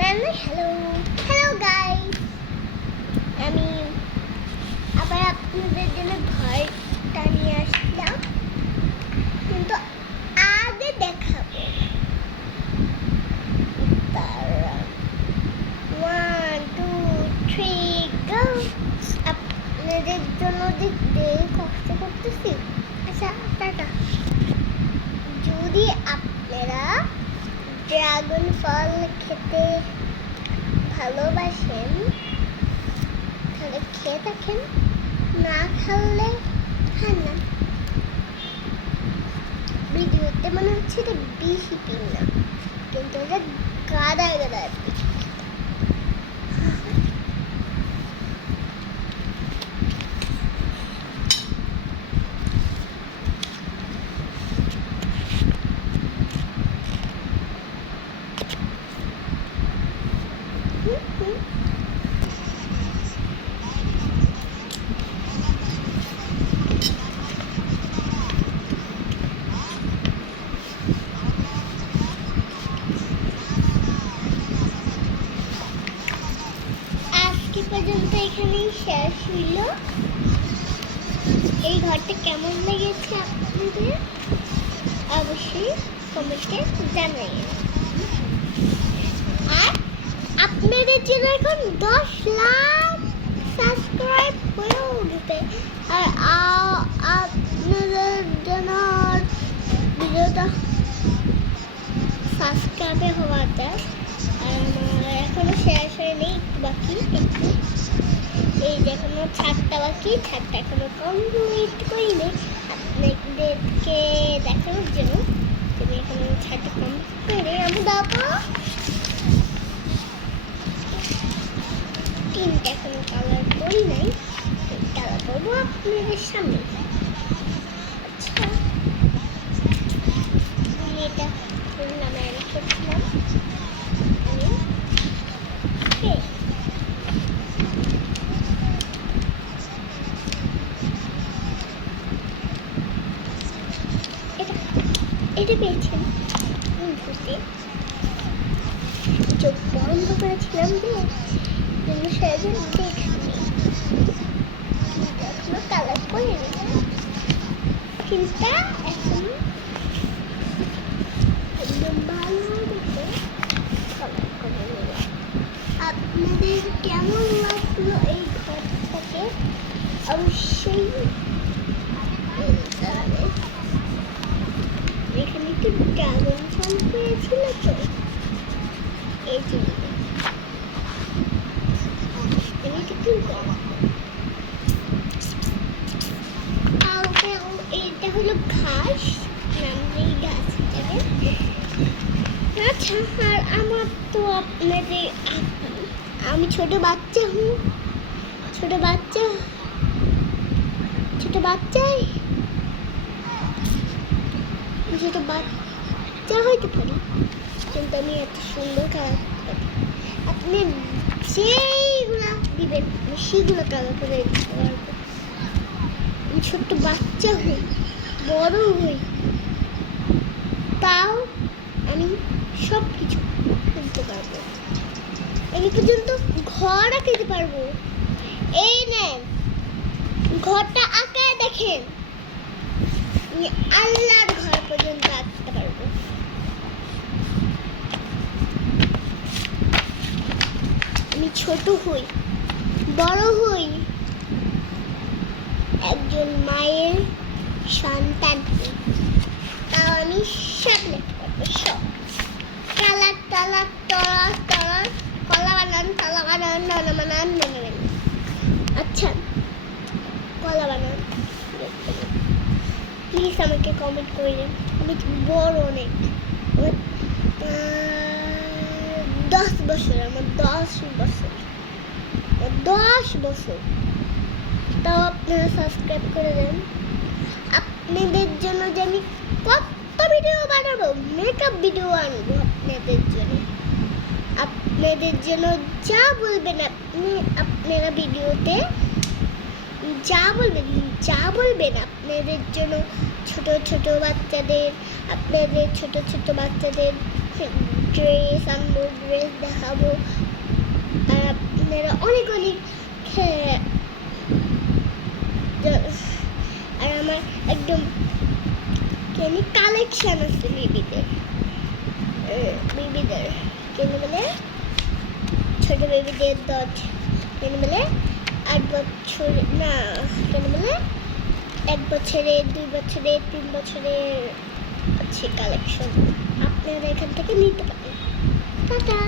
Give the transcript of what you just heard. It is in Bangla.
হ্যালো হ্যালো গাইস, আমি আবার আপনাদের জন্য ঘরটা নিয়ে আসলাম, কিন্তু আগে দেখাবো। তারা 1 2 3 গো। আপনাদের জন্য দেখতে কষ্ট করতেছি। আচ্ছা টাটা। যদি আপনারা ড্রাগন ফল খেতে ভালোবাসেন তাহলে খেয়ে থাকেন, না খাওয়ালে খান না। ভিডিওতে মনে হচ্ছে এটা বেশি পিন না, কিন্তু এটা গাদা গাদা পিন। আজকে পর্যন্ত এখানেই শেষ হইল। এই ঘরটা কেমন লেগেছে আপনাদের অবশ্যই কমেন্টে জানাবেন। আর আপনাদের জন্য এখন 10 লাখ সাবস্ক্রাইব হয়ে উঠবে। আর আপনাদের জন্য ভিডিওটা সাবস্ক্রাইবে হওয়াটা এখনো শেষ হয়নি, একটু বাকি। এই যে এখনো 4টা বাকি, 4টা এখনো কমপ্লিট করিনি আপনাদেরকে দেখানোর জন্য। তুমি এখনো 4টা কমপ্লিট করে আমি দেবো। 3টা এখনো কালার করি নাই, কালার করবো আপনাদের সামনে। আচ্ছা, আমি এটা নামে রেখেছিলাম। এটা পেয়েছেন ঘুরতে, চোখ বন্ধ করেছিলাম দিয়ে জন্য সেদিন দেখিনি, এখনো কালার করে কিন্তু এখন একদম ভালো দেখে কালার করে নিলাম। আপনাদের কেমন লাগলো এই ঘরটাকে অবশ্যই জানাবেন। এখানে একটু ড্রাগন ফল পেয়েছিল তো, এই জন্য এটা হলো ঘাস, নামলেই গাছ যাবে। আচ্ছা, আর আমার তো আপনাদের আমি ছোট বাচ্চা ছোট বাচ্চাই ছোট বাচ্চা হইতে পারি, কিন্তু আমি এত সুন্দর কালার করতে পারি। আপনি যেইগুলা দিবেন আমি সেগুলো কালার করে দিতে পারবো। আমি ছোট্ট বাচ্চা হই, বড় হই, তাও আমি সব কিছু করতে পারবো। এই পর্যন্ত ঘর আঁকতে পারবো। এই নেন ঘরটা আঁকায় দেখেন, আমি আল্লাহর ঘর পর্যন্ত আঁকতে পারবো। আমি ছোট হই, বড় হই, একজন মায়ের সন্তান হই, তাও আমি সব লিখতে পারবো। সব কালার টালার টলার টলার কলা বানান কলা বানান নানা বানান নানা বানান। আচ্ছা, কলা বানান প্লিজ আমাকে কমেন্ট করে দেন। আমি বড় অনেক, 10 বছর, আমার 10 বছর, তাও আপনারা সাবস্ক্রাইব করে দেন। আপনাদের জন্য যে আমি কত ভিডিও বানাবো, মেকআপ ভিডিও আনবো আপনাদের জন্য। আপনাদের জন্য যা বলবেন আপনারা ভিডিওতে যা বলবেন আপনাদের জন্য ছোট বাচ্চাদের, আপনাদের ছোট বাচ্চাদের ড্রেস আনবো, ড্রেস দেখাবো। আর আপনারা অনেক অনেক আর আমার একদম কালেকশন আছে বেবিদের কেন বলে ছোট বেবিদের 10 কেন বলে 8 বছর না কেন বলে 1 বছরে 2 বছরে 3 বছরের আছে কালেকশন, আপনারা এখান থেকে নিতে পারেন। টাটা।